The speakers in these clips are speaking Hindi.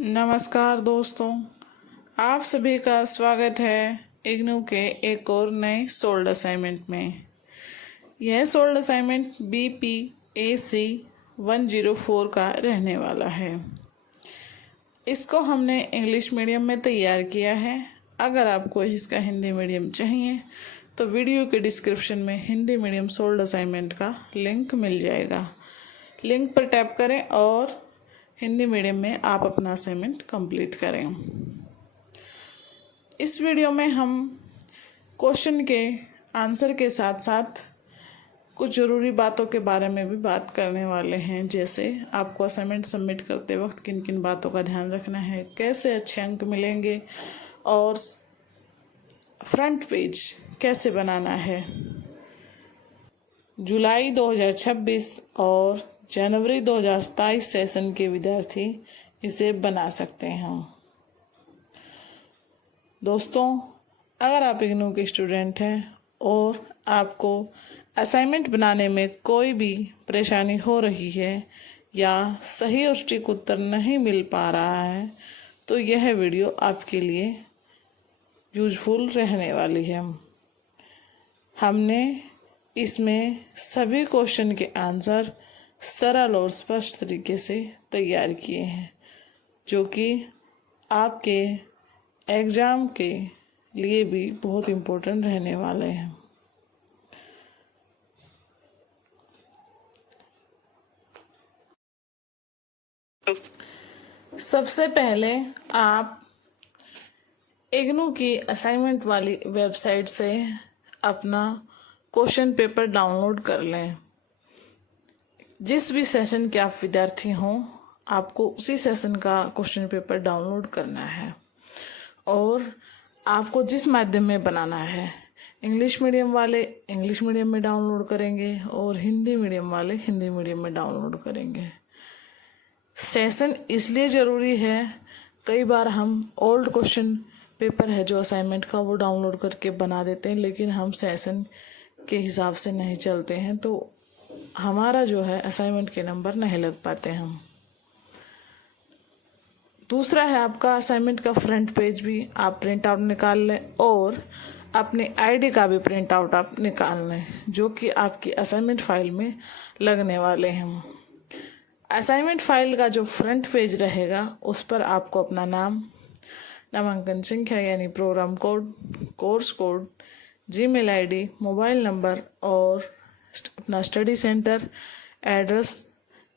नमस्कार दोस्तों, आप सभी का स्वागत है इग्नू के एक और नए सोल्ड असाइनमेंट में। यह सोल्ड असाइनमेंट BPAC 104 का रहने वाला है। इसको हमने इंग्लिश मीडियम में तैयार किया है। अगर आपको इसका हिंदी मीडियम चाहिए तो वीडियो के डिस्क्रिप्शन में हिंदी मीडियम सोल्ड असाइनमेंट का लिंक मिल जाएगा। लिंक पर टैप करें और हिंदी मीडियम में आप अपना असाइनमेंट कंप्लीट करें। इस वीडियो में हम क्वेश्चन के आंसर के साथ साथ कुछ ज़रूरी बातों के बारे में भी बात करने वाले हैं, जैसे आपको असाइनमेंट सबमिट करते वक्त किन किन बातों का ध्यान रखना है, कैसे अच्छे अंक मिलेंगे और फ्रंट पेज कैसे बनाना है। जुलाई 2026 और जनवरी 2027 सेशन के विद्यार्थी इसे बना सकते हैं। दोस्तों, अगर आप इग्नू के स्टूडेंट हैं और आपको असाइनमेंट बनाने में कोई भी परेशानी हो रही है या सही और सटीक उत्तर नहीं मिल पा रहा है तो यह वीडियो आपके लिए यूजफुल रहने वाली है। हमने इसमें सभी क्वेश्चन के आंसर सरल और स्पष्ट तरीके से तैयार किए हैं, जो कि आपके एग्ज़ाम के लिए भी बहुत इम्पोर्टेंट रहने वाले हैं। सबसे पहले आप इग्नू की असाइनमेंट वाली वेबसाइट से अपना क्वेश्चन पेपर डाउनलोड कर लें। जिस भी सेशन के आप विद्यार्थी हों, आपको उसी सेशन का क्वेश्चन पेपर डाउनलोड करना है और आपको जिस माध्यम में बनाना है, इंग्लिश मीडियम वाले इंग्लिश मीडियम में डाउनलोड करेंगे और हिंदी मीडियम वाले हिंदी मीडियम में डाउनलोड करेंगे। सेशन इसलिए ज़रूरी है, कई बार हम ओल्ड क्वेश्चन पेपर है जो असाइनमेंट का वो डाउनलोड करके बना देते हैं, लेकिन हम सेशन के हिसाब से नहीं चलते हैं तो हमारा जो है असाइनमेंट के नंबर नहीं लग पाते हम। दूसरा है आपका असाइनमेंट का फ्रंट पेज भी आप प्रिंट आउट निकाल लें और अपनी आईडी का भी प्रिंट आउट आप निकाल लें, जो कि आपकी असाइनमेंट फाइल में लगने वाले हैं। असाइनमेंट फाइल का जो फ्रंट पेज रहेगा उस पर आपको अपना नाम, नामांकन संख्या यानी program code, course code, Gmail ID, mobile number और अपना स्टडी सेंटर, एड्रेस,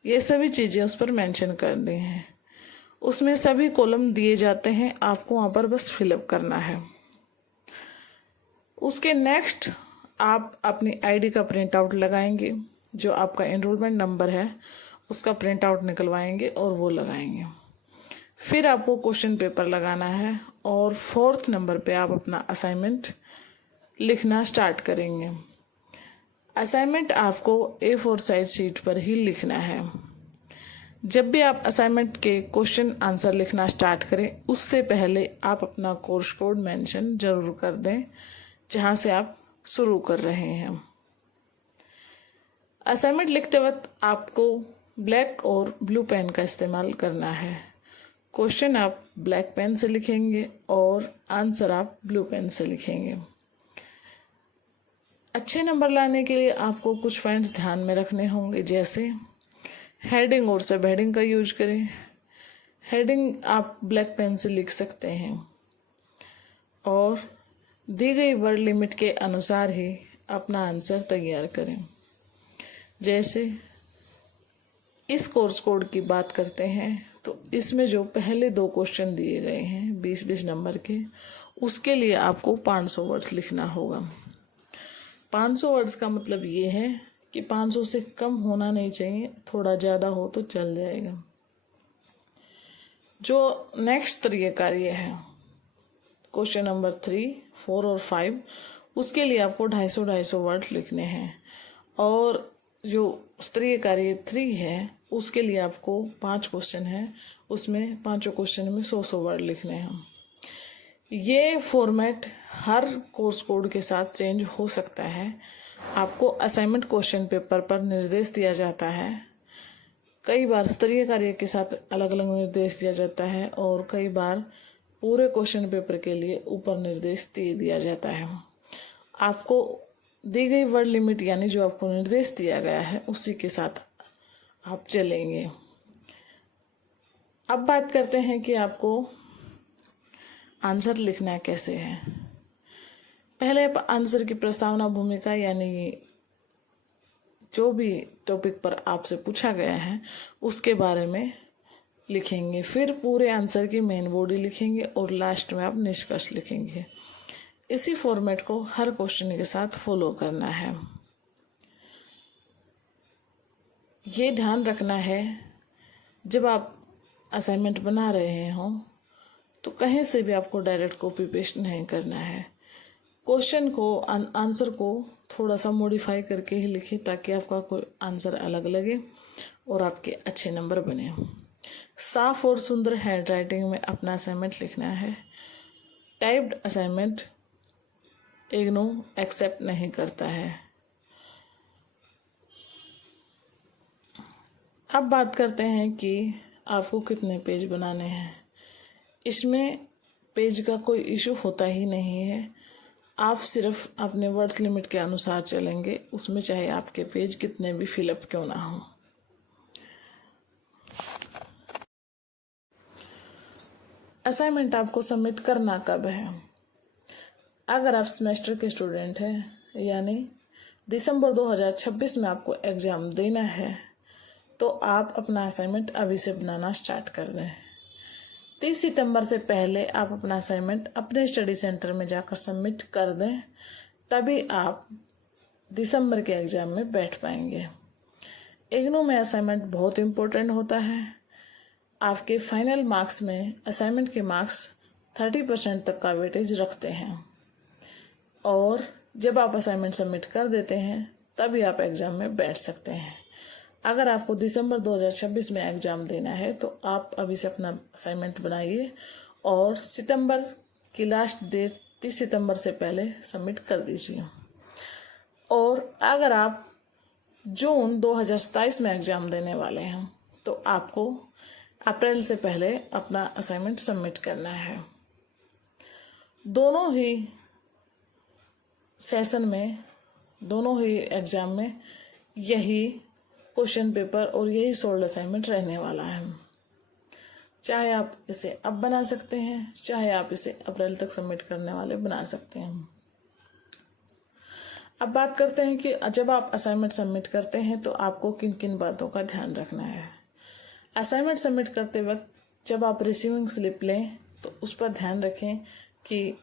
ये सभी चीज़ें उस पर मेंशन कर दी हैं। उसमें सभी कॉलम दिए जाते हैं, आपको वहाँ पर बस फिलअप करना है। उसके नेक्स्ट आप अपनी आईडी का प्रिंट आउट लगाएंगे, जो आपका एनरोलमेंट नंबर है उसका प्रिंट आउट निकलवाएंगे और वो लगाएंगे। फिर आपको क्वेश्चन पेपर लगाना है और 4th नंबर पे आप अपना असाइनमेंट लिखना स्टार्ट करेंगे। असाइनमेंट आपको A4 साइज शीट पर ही लिखना है। जब भी आप असाइनमेंट के क्वेश्चन आंसर लिखना स्टार्ट करें, उससे पहले आप अपना कोर्स कोड मेंशन जरूर कर दें जहां से आप शुरू कर रहे हैं। असाइनमेंट लिखते वक्त आपको ब्लैक और ब्लू पेन का इस्तेमाल करना है। क्वेश्चन आप ब्लैक पेन से लिखेंगे और आंसर आप ब्लू पेन से लिखेंगे। अच्छे नंबर लाने के लिए आपको कुछ पॉइंट्स ध्यान में रखने होंगे, जैसे हेडिंग और सब हेडिंग का यूज करें। हेडिंग आप ब्लैक पेन से लिख सकते हैं और दी गई वर्ड लिमिट के अनुसार ही अपना आंसर तैयार करें। जैसे इस कोर्स कोड की बात करते हैं तो इसमें जो पहले 2 क्वेश्चन दिए गए हैं 20-20 नंबर के, उसके लिए आपको 500 वर्ड्स लिखना होगा। 500 वर्ड्स का मतलब ये है कि 500 से कम होना नहीं चाहिए, थोड़ा ज़्यादा हो तो चल जाएगा। जो नेक्स्ट तरीके कार्य है क्वेश्चन नंबर 3, 4 और 5, उसके लिए आपको 250-250 वर्ड लिखने हैं और जो स्तरीय कार्य 3 है उसके लिए आपको 5 क्वेश्चन है, उसमें 5 क्वेश्चन में 100-100 वर्ड लिखने हैं। ये फॉर्मेट हर कोर्स कोड के साथ चेंज हो सकता है। आपको असाइनमेंट क्वेश्चन पेपर पर निर्देश दिया जाता है कई बार स्तरीय कार्य के साथ अलग अलग निर्देश दिया जाता है और कई बार पूरे क्वेश्चन पेपर के लिए ऊपर निर्देश दे दिया जाता है। आपको दी गई वर्ड लिमिट यानी जो आपको निर्देश दिया गया है उसी के साथ आप चलेंगे। अब बात करते हैं कि आपको आंसर लिखना कैसे है। पहले आप आंसर की प्रस्तावना, भूमिका यानी जो भी टॉपिक पर आपसे पूछा गया है उसके बारे में लिखेंगे। फिर पूरे आंसर की मेन बॉडी लिखेंगे और लास्ट में आप निष्कर्ष लिखेंगे। इसी फॉर्मेट को हर क्वेश्चन के साथ फॉलो करना है। ये ध्यान रखना है जब आप असाइनमेंट बना रहे हों तो कहीं से भी आपको डायरेक्ट कॉपी पेस्ट नहीं करना है। क्वेश्चन को, आंसर को थोड़ा सा मॉडिफाई करके ही लिखें ताकि आपका कोई आंसर अलग लगे और आपके अच्छे नंबर बने। साफ और सुंदर हैंड राइटिंग में अपना असाइनमेंट लिखना है। टाइप्ड असाइनमेंट इग्नू एक्सेप्ट नहीं करता है। अब बात करते हैं कि आपको कितने पेज बनाने हैं। इसमें पेज का कोई इशू होता ही नहीं है। आप सिर्फ अपने वर्ड्स लिमिट के अनुसार चलेंगे, उसमें चाहे आपके पेज कितने भी फिलअप क्यों ना हो। असाइनमेंट आपको सबमिट करना कब है? अगर आप सेमेस्टर के स्टूडेंट हैं यानी दिसंबर 2026 में आपको एग्ज़ाम देना है तो आप अपना असाइनमेंट अभी से बनाना स्टार्ट कर दें। 30 सितंबर से पहले आप अपना असाइनमेंट अपने स्टडी सेंटर में जाकर सबमिट कर दें, तभी आप दिसंबर के एग्ज़ाम में बैठ पाएंगे। इग्नू में असाइनमेंट बहुत इम्पोर्टेंट होता है। आपके फाइनल मार्क्स में असाइनमेंट के मार्क्स 30% तक का वेटेज रखते हैं और जब आप असाइनमेंट सबमिट कर देते हैं तभी आप एग्ज़ाम में बैठ सकते हैं। अगर आपको दिसंबर 2026 में एग्ज़ाम देना है तो आप अभी से अपना असाइनमेंट बनाइए और सितंबर की लास्ट डेट 30 सितंबर से पहले सबमिट कर दीजिए। और अगर आप जून 2027 में एग्ज़ाम देने वाले हैं तो आपको अप्रैल से पहले अपना असाइनमेंट सबमिट करना है। दोनों ही सेशन में, दोनों ही एग्ज़ाम में यही क्वेश्चन पेपर और यही सोल्ड असाइनमेंट रहने वाला है। चाहे आप इसे अब बना सकते हैं, चाहे आप इसे अप्रैल तक सबमिट करने वाले बना सकते हैं। अब बात करते हैं कि जब आप असाइनमेंट सबमिट करते हैं तो आपको किन किन बातों का ध्यान रखना है। असाइनमेंट सबमिट करते वक्त जब आप रिसीविंग स्लिप लें तो उस पर ध्यान रखें कि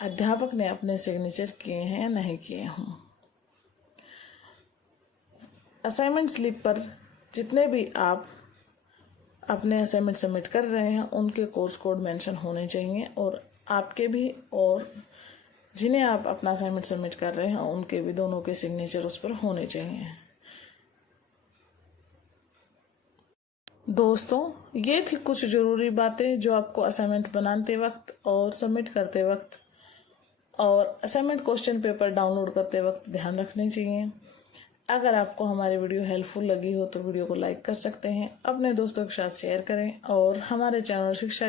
अध्यापक ने अपने सिग्नेचर किए हैं या नहीं किए हों। असाइनमेंट स्लिप पर जितने भी आप अपने असाइनमेंट सबमिट कर रहे हैं उनके कोर्स कोड मेंशन होने चाहिए और आपके भी और जिन्हें आप अपना असाइनमेंट सबमिट कर रहे हैं उनके भी, दोनों के सिग्नेचर उस पर होने चाहिए। दोस्तों, ये थी कुछ ज़रूरी बातें जो आपको असाइनमेंट बनाते वक्त और सबमिट करते वक्त और असाइनमेंट क्वेश्चन पेपर डाउनलोड करते वक्त ध्यान रखनी चाहिए। अगर आपको हमारी वीडियो हेल्पफुल लगी हो तो वीडियो को लाइक कर सकते हैं, अपने दोस्तों के साथ शेयर करें और हमारे चैनल शिक्षा